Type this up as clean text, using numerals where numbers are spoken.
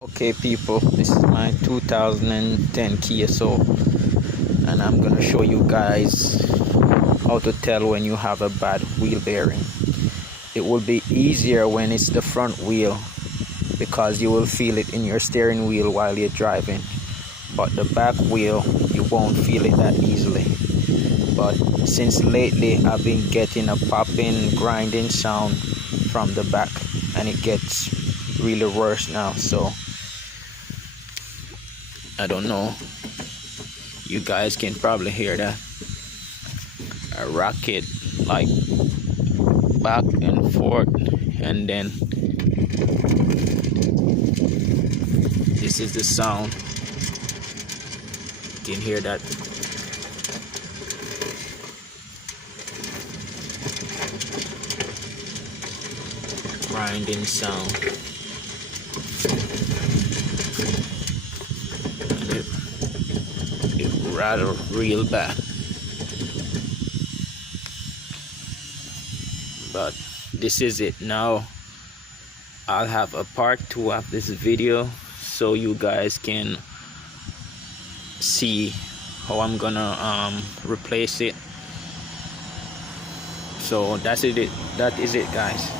Okay people, this is my 2010 Kia Soul and I'm gonna show you guys how to tell when you have a bad wheel bearing. It will be easier when it's the front wheel because you will feel it in your steering wheel while you're driving, but the back wheel you won't feel it that easily. But since lately I've been getting a popping, grinding sound from the back and it gets really worse now, so I don't know, you guys can probably hear that. I rock it like back and forth, and then this is the sound. You can hear that. Grinding sound. It rattle real bad. But this is it. Now I'll have a part 2 of this video so you guys can see how I'm gonna replace it. So that is it guys.